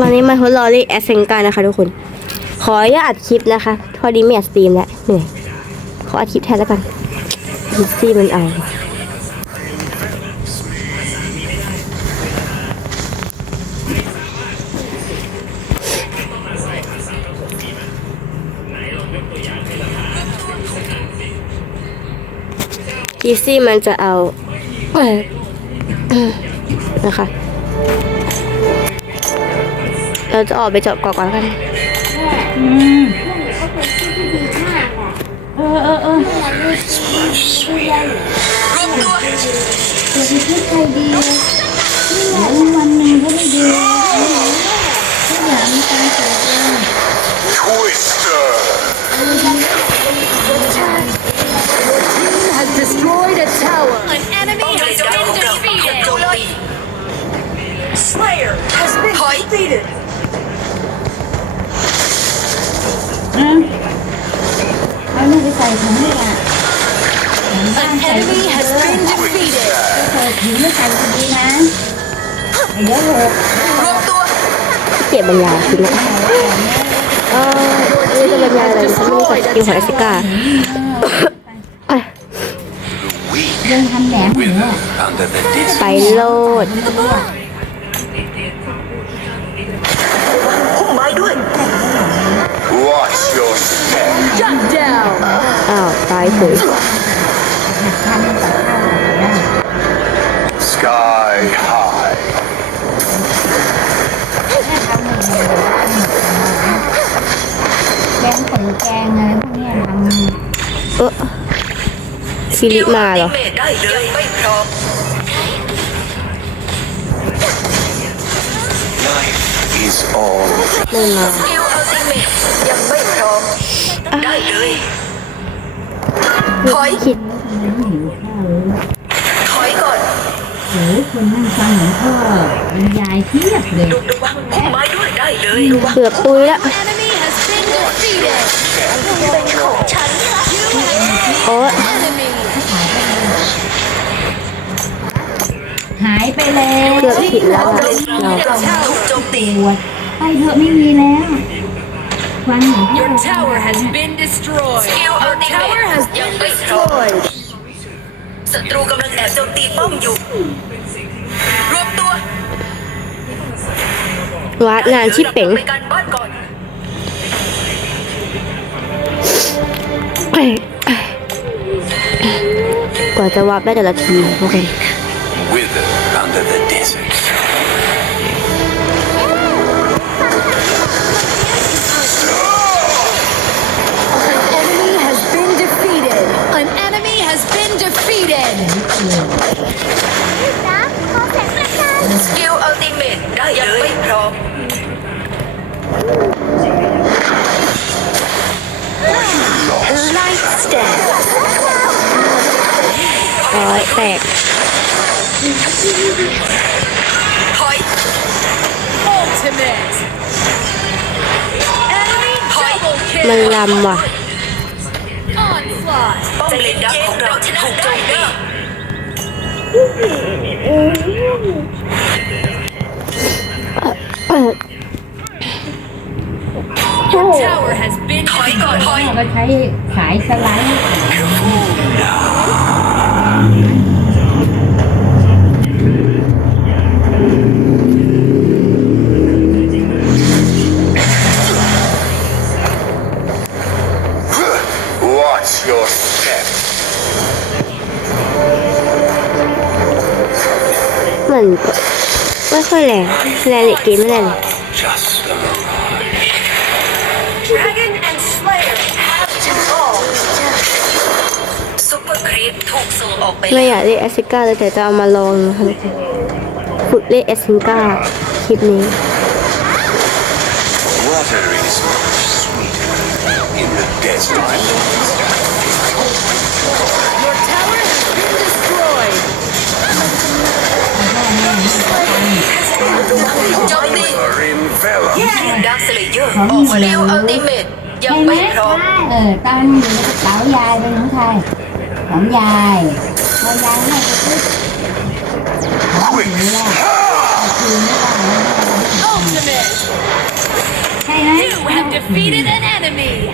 วันนี้มาทดลองเล่นแอสเซนกานะคะทุกคน ขออนุญาตอัดคลิปนะคะ พอดีไม่อยากสตรีมแล้วเหนื่อย ขออัดคลิปแทนแล้วกันดิซี่มันเอาดิซี่มันจะเอานะคะ เราจะออกไปเจาะเกาะก่อนแล้วกัน เออเออเออ วันหนึ่งก็ไม่ดีทุกอย่างมีการเปลี่ยนแปลง Twister! has destroyed a tower. An enemy has been defeated. Slayer has been defeated! เอาลูกไปใส่ถุงเลยอะถุงบ้านใส่ enemy has been defeated. ใส่ถุงไม่ใส่ดีนะเดี๋ยวหกรวมตัวเก็บบรรยายคิดนะเออนี่จะบรรยายอะไรฉันไม่รู้จักสกิลของแอสิก้าเดินทำแหนมหมูอะ Under the disc. ไปโลด Watch your step. Shut down. อ้าวตายเฉยทำกับข้าวได้ Sky high. แกงผลแกงอะไรพวกเนี้ยทำเออฟิลิปมาเหรอ เมทได้เลยไม่พร้อม Life is all ไม่มาสกิลอัลติเมท ยังไม่พร้อม ได้เลยถอยคิดถอยก่อนโอ้คนนั่งฟังหลวงพ่อบรรยายเทียบเลยดูระวังพุ่มไม้ด้วยได้เลยระวังเกือบปุยละ enemy has been defeated เป็นของฉันโอ้ enemy หายไปแล้วเกือบผิดแล้วอะเราถูกโจมตีปวดไปเถอะไม่มีแล้วฟังหลวงพ่อ Your tower has been destroyed. Skill Your ultimate tower has ยัง been ไม่พร้อม destroyed. ศัตรูกำลังแอบโจมตีป้อมอยู่ รวมตัว วัดนานชิปเป๋ง ไปกันบ้านก่อน กว่าจะวับได้แต่ละทีทุกคน wither under the desert. has been defeated. สกิลอัลติเมทได้ยังไม่พร้อม Light stand ร้อยแตก ถอย Ultimate. Enemy double มัน kill. ลำว่ะ Onslaught. ป้อมเลนดักของเราถูกโจมตี Your tower has been ถอยก่อนถอย ก็ใช้ขายสไลด์ Watch มันก็ไม่ค่อยแรงแรงเลยเกมไม่แรงเลย Just a mirage. Dragon and Slayer have to fall ซุปเปอร์ครีปถูกส่งออกไปไม่อยากเล่นแอสซิก้าเลยแต่จะเอามาลองนะคะฝึกเล่นแอสซิก้าคลิปนี้ Water is much sweeter in the desert. Your tower Trong đi Đó sẽ là dưa Steel Ultimate. Dân bay pro Ừ, tao cái tạo dài bên nữa thôi. Tổng dài. Thôi dài này tôi cứ Không chịu ra. Ultimate. You have defeated an enemy.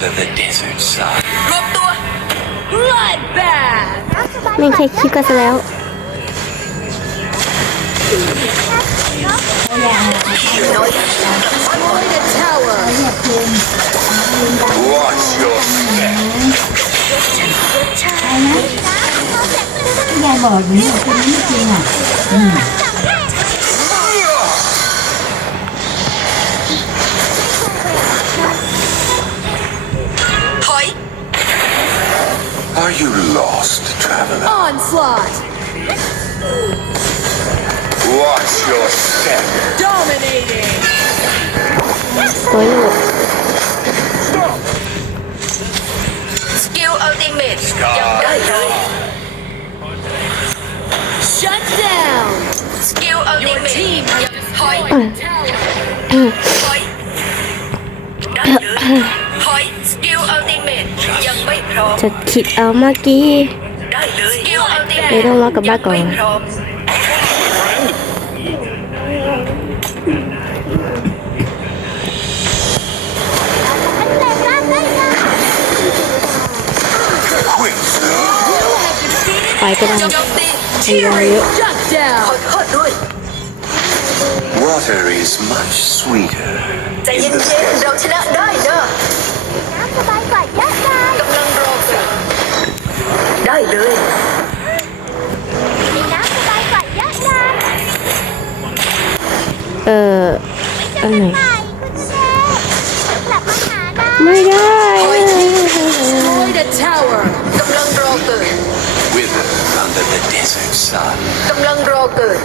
Under the desert sun. รวมตัว Bloodbath. ไม่ใช่คลิปกันซะแล้ว Destroyed a tower. Watch your step. ยายบอกอย่างนี้คุณไม่จริงอะ Are you lost, traveler? Onslaught! Watch your step. Dominating! Stop! Skill ultimate. Shut down! Skill ultimate. Your team has destroyed tower. ถอยได้เลยถอยสกิลอัลติเมทยังไม่พร้อมจะคิดเอาเมื่อกี้ได้เลยสกิลอัลติเมทเดี๋ยวต้องรอกลับบ้านก่อนไม่พร้อม Quick, sir. ไปก็ได้ โจมตีพยายามเยอะ Shut ขอ down. โทษด้วย Water is much sweeter ใจ in เย็ the นๆ desert. เราชนะได้เนอะ เลเอลยเอออันไหนใม่คุณาไม่ได้ tower กำลังรอเกิด with under the desert sun. กำลังรอเกิด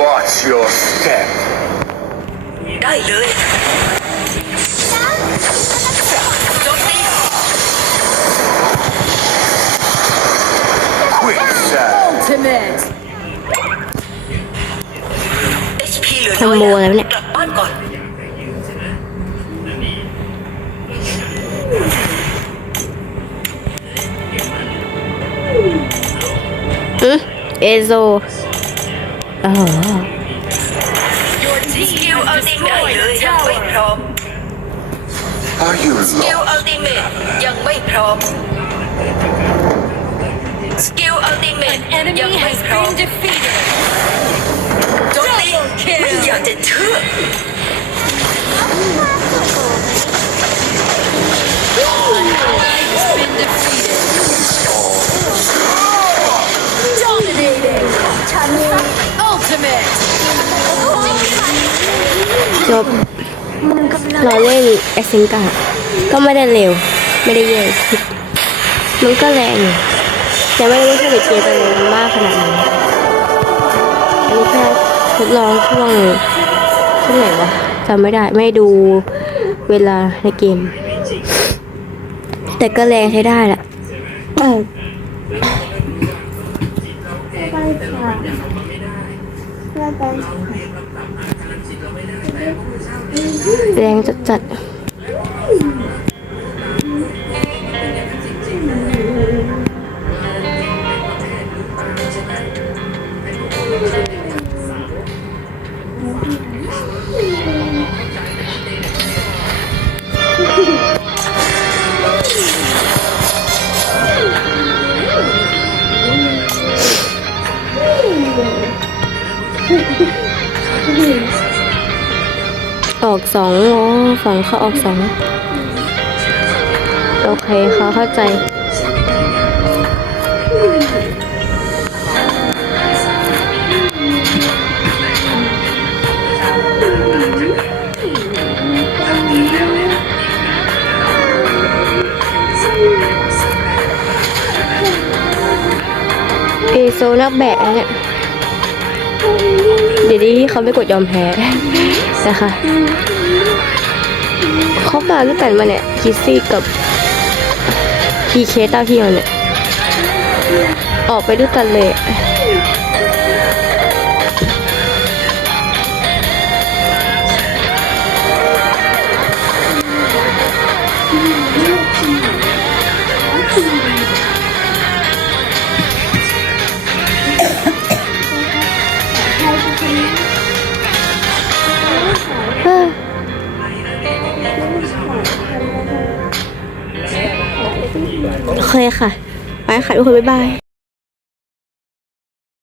Watch your step. ได้เลยโจมตี Quick, sir. Ultimate. HP เหลือคอมโบแล้วเนี่ยกลับบ้านก่อนอือเอโซอ๋อ Your ส team กิล has อัลติเมท destroyed เลย a ยังไม่ tower. พร้อม Are you สกิล lost? อัลติเมทยังไม่พร้อม สกิลอัลติเมท An ยัง enemy ไม่ has พร้อม been defeated. โจมตีไม่อยากจะเชื่อ Has been defeated. Dominating. Ultimate. จบเราเล่นแอสเซนกาก็ไม่ได้เร็ว ไม่ได้แย่คิดมันก็แรงอยู่ แต่ไม่ได้ว่าสวิตเกมจะเร็วมากขนาดนั้นอันนี้แค่ทดลองช่วงช่วงไหนวะจำไม่ได้ไม่ดูเวลาในเกม แต่ก็แรงใช้ได้แหละแรงจัดจัด ออกสองโอ๋อฝั่งเขาออกสองโอเคเขาเข้าใจเอโซนักแบกนะเนี่ย เดี๋ยวนี้เขาไม่กดยอมแพ้ นะคะเขามาด้วยกันมาเนี่ยคิสซี่กับพีเคต้าเทียวเนี่ยออกไปด้วยกันเลย โอเค